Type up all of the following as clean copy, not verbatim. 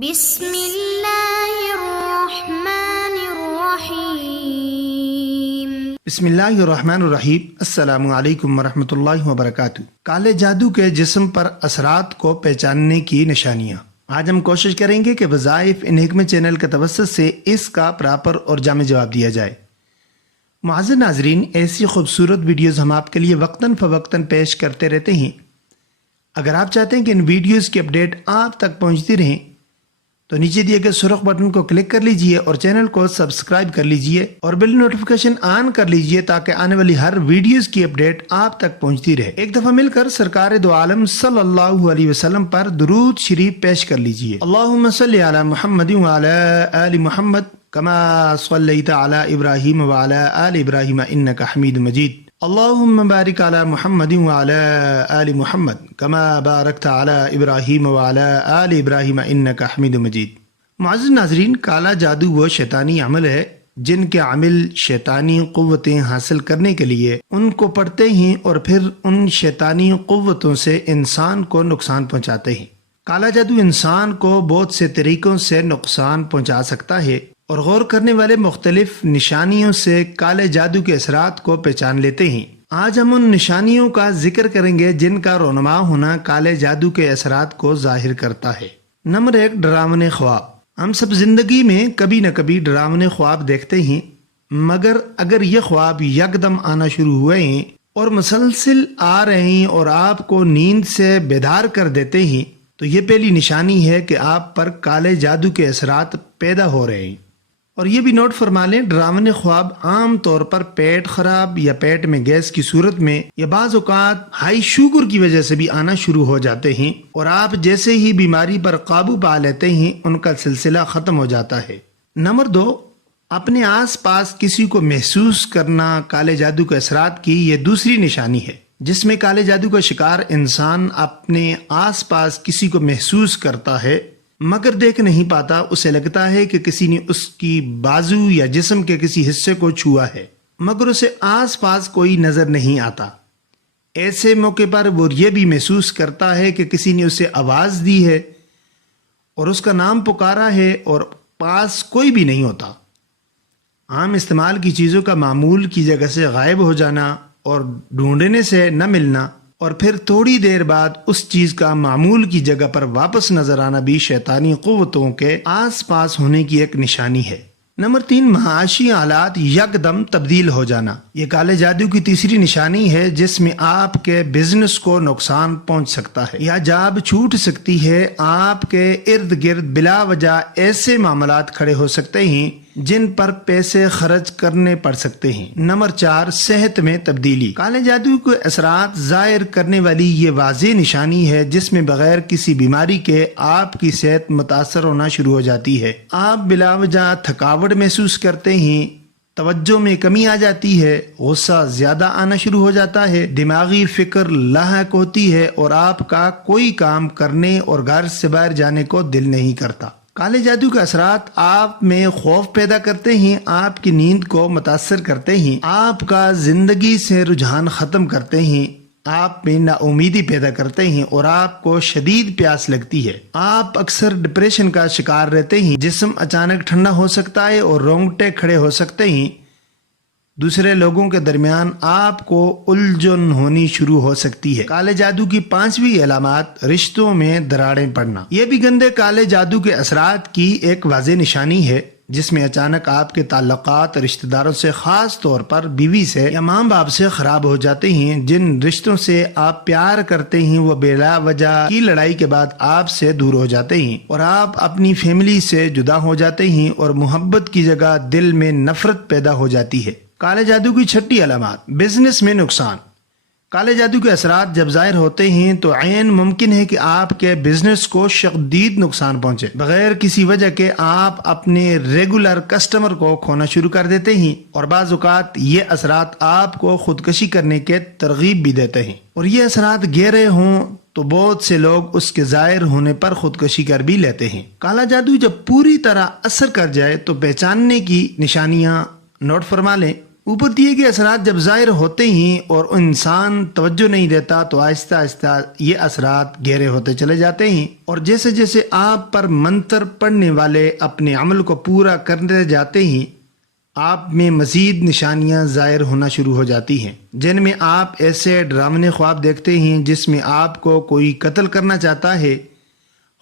بسم اللہ الرحمن الرحیم۔ بسم اللہ الرحمن الرحیم۔ السلام علیکم ورحمۃ اللہ وبرکاتہ۔ کالے جادو کے جسم پر اثرات کو پہچاننے کی نشانیاں۔ آج ہم کوشش کریں گے کہ وظائف ان حکمت چینل کے توسط سے اس کا پراپر اور جامع جواب دیا جائے۔ معزز ناظرین، ایسی خوبصورت ویڈیوز ہم آپ کے لیے وقتاً فوقتاً پیش کرتے رہتے ہیں۔ اگر آپ چاہتے ہیں کہ ان ویڈیوز کی اپڈیٹ آپ تک پہنچتی رہیں تو نیچے دیے گئے سرخ بٹن کو کلک کر لیجئے اور چینل کو سبسکرائب کر لیجئے اور بیل نوٹیفیکیشن آن کر لیجئے تاکہ آنے والی ہر ویڈیوز کی اپڈیٹ آپ تک پہنچتی رہے۔ ایک دفعہ مل کر سرکار دو عالم صلی اللہ علیہ وسلم پر درود شریف پیش کر لیجئے۔ اللہم صلی علی محمد وعلی آل محمد کما صلیت علی ابراہیم وعلی آل ابراہیم انک حمید مجید۔ اللہم بارک علی محمد وعلی آل محمد کما بارکت علی ابراہیم وعلی آل ابراہیم انک حمید مجید۔ معزز ناظرین، کالا جادو وہ شیطانی عمل ہے جن کے عامل شیطانی قوتیں حاصل کرنے کے لیے ان کو پڑھتے ہیں اور پھر ان شیطانی قوتوں سے انسان کو نقصان پہنچاتے ہیں۔ کالا جادو انسان کو بہت سے طریقوں سے نقصان پہنچا سکتا ہے اور غور کرنے والے مختلف نشانیوں سے کالے جادو کے اثرات کو پہچان لیتے ہیں۔ آج ہم ان نشانیوں کا ذکر کریں گے جن کا رونما ہونا کالے جادو کے اثرات کو ظاہر کرتا ہے۔ نمبر 1، ڈراونے خواب۔ ہم سب زندگی میں کبھی نہ کبھی ڈراونے خواب دیکھتے ہیں، مگر اگر یہ خواب یکدم آنا شروع ہوئے ہیں اور مسلسل آ رہے ہیں اور آپ کو نیند سے بیدار کر دیتے ہیں تو یہ پہلی نشانی ہے کہ آپ پر کالے جادو کے اثرات پیدا ہو رہے ہیں۔ اور یہ بھی نوٹ فرما لیں، ڈراونے خواب عام طور پر پیٹ خراب یا پیٹ میں گیس کی صورت میں یا بعض اوقات ہائی شوگر کی وجہ سے بھی آنا شروع ہو جاتے ہیں اور آپ جیسے ہی بیماری پر قابو پا لیتے ہیں ان کا سلسلہ ختم ہو جاتا ہے۔ نمبر 2، اپنے آس پاس کسی کو محسوس کرنا کالے جادو کے اثرات کی یہ دوسری نشانی ہے، جس میں کالے جادو کا شکار انسان اپنے آس پاس کسی کو محسوس کرتا ہے مگر دیکھ نہیں پاتا۔ اسے لگتا ہے کہ کسی نے اس کی بازو یا جسم کے کسی حصے کو چھوا ہے مگر اسے آس پاس کوئی نظر نہیں آتا۔ ایسے موقع پر وہ یہ بھی محسوس کرتا ہے کہ کسی نے اسے آواز دی ہے اور اس کا نام پکارا ہے اور پاس کوئی بھی نہیں ہوتا۔ عام استعمال کی چیزوں کا معمول کی جگہ سے غائب ہو جانا اور ڈھونڈنے سے نہ ملنا اور پھر تھوڑی دیر بعد اس چیز کا معمول کی جگہ پر واپس نظر آنا بھی شیطانی قوتوں کے آس پاس ہونے کی ایک نشانی ہے۔ نمبر 3، معاشی حالات یکدم تبدیل ہو جانا۔ یہ کالے جادو کی تیسری نشانی ہے جس میں آپ کے بزنس کو نقصان پہنچ سکتا ہے یا جاب چھوٹ سکتی ہے۔ آپ کے ارد گرد بلا وجہ ایسے معاملات کھڑے ہو سکتے ہیں جن پر پیسے خرچ کرنے پڑ سکتے ہیں۔ نمبر 4، صحت میں تبدیلی۔ کالے جادو کے اثرات ظاہر کرنے والی یہ واضح نشانی ہے جس میں بغیر کسی بیماری کے آپ کی صحت متاثر ہونا شروع ہو جاتی ہے۔ آپ بلا وجہ تھکاوٹ محسوس کرتے ہیں، توجہ میں کمی آ جاتی ہے، غصہ زیادہ آنا شروع ہو جاتا ہے، دماغی فکر لاحق ہوتی ہے اور آپ کا کوئی کام کرنے اور گھر سے باہر جانے کو دل نہیں کرتا۔ کالے جادو کے اثرات آپ میں خوف پیدا کرتے ہیں، آپ کی نیند کو متاثر کرتے ہیں، آپ کا زندگی سے رجحان ختم کرتے ہیں، آپ میں نا امیدی پیدا کرتے ہیں اور آپ کو شدید پیاس لگتی ہے۔ آپ اکثر ڈپریشن کا شکار رہتے ہیں، جسم اچانک ٹھنڈا ہو سکتا ہے اور رونگٹے کھڑے ہو سکتے ہیں۔ دوسرے لوگوں کے درمیان آپ کو الجھن ہونی شروع ہو سکتی ہے۔ کالے جادو کی 5ویں علامات، رشتوں میں دراڑیں پڑنا۔ یہ بھی گندے کالے جادو کے اثرات کی ایک واضح نشانی ہے جس میں اچانک آپ کے تعلقات رشتہ داروں سے، خاص طور پر بیوی سے یا ماں باپ سے خراب ہو جاتے ہیں۔ جن رشتوں سے آپ پیار کرتے ہیں وہ بلا وجہ کی لڑائی کے بعد آپ سے دور ہو جاتے ہیں اور آپ اپنی فیملی سے جدا ہو جاتے ہیں اور محبت کی جگہ دل میں نفرت پیدا ہو جاتی ہے۔ کالے جادو کی 6 علامات، بزنس میں نقصان۔ کالے جادو کے اثرات جب ظاہر ہوتے ہیں تو عین ممکن ہے کہ آپ کے بزنس کو شدید نقصان پہنچے۔ بغیر کسی وجہ کے آپ اپنے ریگولر کسٹمر کو کھونا شروع کر دیتے ہیں اور بعض اوقات یہ اثرات آپ کو خودکشی کرنے کے ترغیب بھی دیتے ہیں، اور یہ اثرات گہرے ہوں تو بہت سے لوگ اس کے ظاہر ہونے پر خودکشی کر بھی لیتے ہیں۔ کالا جادو جب پوری طرح اثر کر جائے تو پہچاننے کی نشانیاں نوٹ فرما لیں۔ اوپر دیے گئے اثرات جب ظاہر ہوتے ہی اور انسان توجہ نہیں دیتا تو آہستہ آہستہ یہ اثرات گہرے ہوتے چلے جاتے ہیں، اور جیسے جیسے آپ پر منتر پڑھنے والے اپنے عمل کو پورا کرتے جاتے ہیں، آپ میں مزید نشانیاں ظاہر ہونا شروع ہو جاتی ہیں، جن میں آپ ایسے ڈراونے خواب دیکھتے ہیں جس میں آپ کو کوئی قتل کرنا چاہتا ہے۔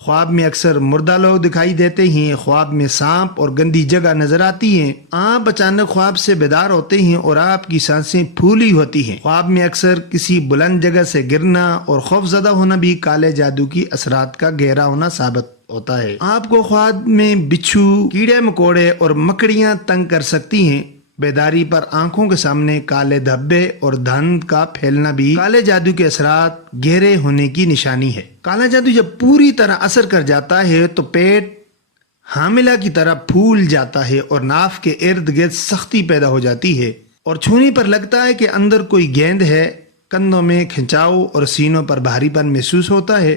خواب میں اکثر مردہ لوگ دکھائی دیتے ہیں، خواب میں سانپ اور گندی جگہ نظر آتی ہیں، آپ اچانک خواب سے بیدار ہوتے ہیں اور آپ کی سانسیں پھولی ہوتی ہیں۔ خواب میں اکثر کسی بلند جگہ سے گرنا اور خوف زدہ ہونا بھی کالے جادو کی اثرات کا گہرا ہونا ثابت ہوتا ہے۔ آپ کو خواب میں بچھو، کیڑے مکوڑے اور مکڑیاں تنگ کر سکتی ہیں۔ بیداری پر آنکھوں کے سامنے کالے دھبے اور دھند کا پھیلنا بھی کالے جادو کے اثرات گہرے ہونے کی نشانی ہے۔ کالا جادو جب پوری طرح اثر کر جاتا ہے تو پیٹ حاملہ کی طرح پھول جاتا ہے اور ناف کے ارد گرد سختی پیدا ہو جاتی ہے، اور چھونے پر لگتا ہے کہ اندر کوئی گیند ہے۔ کندھوں میں کھنچاؤ اور سینوں پر بھاری پن محسوس ہوتا ہے۔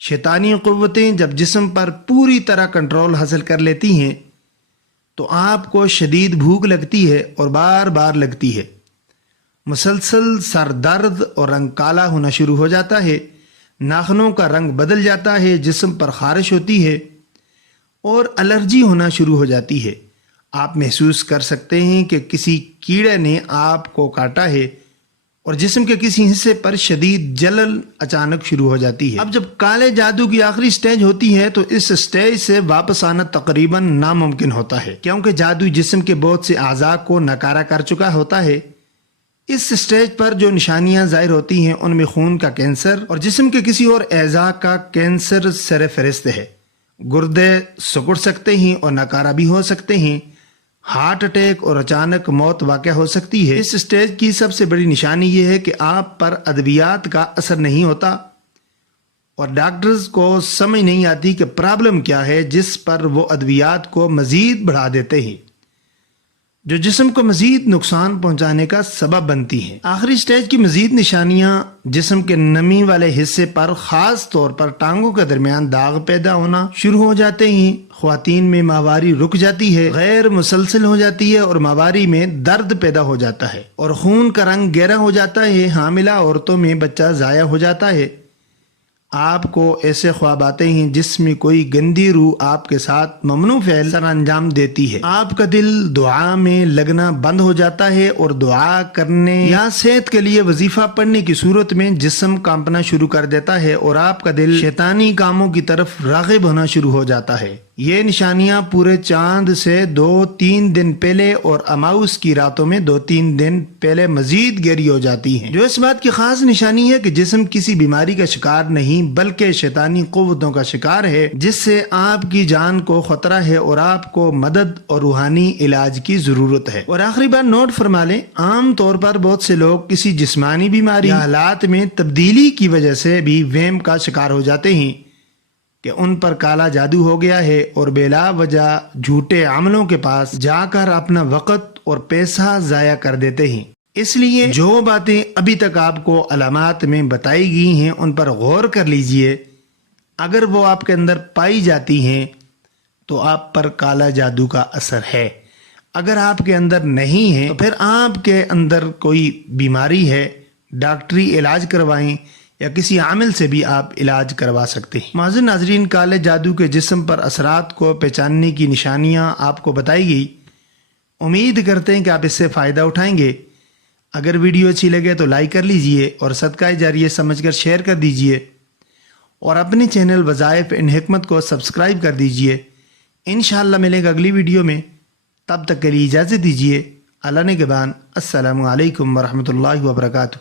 شیطانی قوتیں جب جسم پر پوری طرح کنٹرول حاصل کر لیتی ہیں تو آپ کو شدید بھوک لگتی ہے اور بار بار لگتی ہے، مسلسل سر درد اور رنگ کالا ہونا شروع ہو جاتا ہے، ناخنوں کا رنگ بدل جاتا ہے، جسم پر خارش ہوتی ہے اور الرجی ہونا شروع ہو جاتی ہے۔ آپ محسوس کر سکتے ہیں کہ کسی کیڑے نے آپ کو کاٹا ہے اور جسم کے کسی حصے پر شدید جلن اچانک شروع ہو جاتی ہے۔ اب جب کالے جادو کی آخری سٹیج ہوتی ہے تو اس سٹیج سے واپس آنا تقریباً ناممکن ہوتا ہے، کیونکہ جادو جسم کے بہت سے اعضاء کو ناکارہ کر چکا ہوتا ہے۔ اس سٹیج پر جو نشانیاں ظاہر ہوتی ہیں ان میں خون کا کینسر اور جسم کے کسی اور اعضاء کا کینسر سر فہرست ہے۔ گردے سکڑ سکتے ہیں اور ناکارہ بھی ہو سکتے ہیں، ہارٹ اٹیک اور اچانک موت واقع ہو سکتی ہے۔ اس سٹیج کی سب سے بڑی نشانی یہ ہے کہ آپ پر ادویات کا اثر نہیں ہوتا اور ڈاکٹرز کو سمجھ نہیں آتی کہ پرابلم کیا ہے، جس پر وہ ادویات کو مزید بڑھا دیتے ہیں، جو جسم کو مزید نقصان پہنچانے کا سبب بنتی ہیں۔ آخری سٹیج کی مزید نشانیاں جسم کے نمی والے حصے پر، خاص طور پر ٹانگوں کے درمیان داغ پیدا ہونا شروع ہو جاتے ہیں۔ خواتین میں ماہواری رک جاتی ہے، غیر مسلسل ہو جاتی ہے اور ماہواری میں درد پیدا ہو جاتا ہے اور خون کا رنگ گہرا ہو جاتا ہے۔ حاملہ عورتوں میں بچہ ضائع ہو جاتا ہے۔ آپ کو ایسے خواب آتے ہیں جس میں کوئی گندی روح آپ کے ساتھ ممنوع فعل سر انجام دیتی ہے۔ آپ کا دل دعا میں لگنا بند ہو جاتا ہے اور دعا کرنے یا صحت کے لیے وظیفہ پڑھنے کی صورت میں جسم کانپنا شروع کر دیتا ہے اور آپ کا دل شیطانی کاموں کی طرف راغب ہونا شروع ہو جاتا ہے۔ یہ نشانیاں پورے چاند سے 2-3 دن پہلے اور اماؤس کی راتوں میں 2-3 دن پہلے مزید گہری ہو جاتی ہیں، جو اس بات کی خاص نشانی ہے کہ جسم کسی بیماری کا شکار نہیں بلکہ شیطانی قوتوں کا شکار ہے، جس سے آپ کی جان کو خطرہ ہے اور آپ کو مدد اور روحانی علاج کی ضرورت ہے۔ اور آخری بار نوٹ فرما لیں، عام طور پر بہت سے لوگ کسی جسمانی بیماری یا حالات میں تبدیلی کی وجہ سے بھی وہم کا شکار ہو جاتے ہیں کہ ان پر کالا جادو ہو گیا ہے اور بلا وجہ جھوٹے عملوں کے پاس جا کر اپنا وقت اور پیسہ ضائع کر دیتے ہیں۔ اس لیے جو باتیں ابھی تک آپ کو علامات میں بتائی گئی ہیں ان پر غور کر لیجئے۔ اگر وہ آپ کے اندر پائی جاتی ہیں تو آپ پر کالا جادو کا اثر ہے، اگر آپ کے اندر نہیں ہے تو پھر آپ کے اندر کوئی بیماری ہے، ڈاکٹری علاج کروائیں یا کسی عامل سے بھی آپ علاج کروا سکتے ہیں۔ معزز ناظرین، کالے جادو کے جسم پر اثرات کو پہچاننے کی نشانیاں آپ کو بتائی گئی۔ امید کرتے ہیں کہ آپ اس سے فائدہ اٹھائیں گے۔ اگر ویڈیو اچھی لگے تو لائک کر لیجئے اور صدقہ جاریہ سمجھ کر شیئر کر دیجئے اور اپنے چینل وظائف ان حکمت کو سبسکرائب کر دیجئے۔ انشاءاللہ ملیں گے اگلی ویڈیو میں، تب تک کے لیے اجازت دیجئے۔ اللہ نگہبان۔ السلام علیکم ورحمۃ اللہ وبرکاتہ۔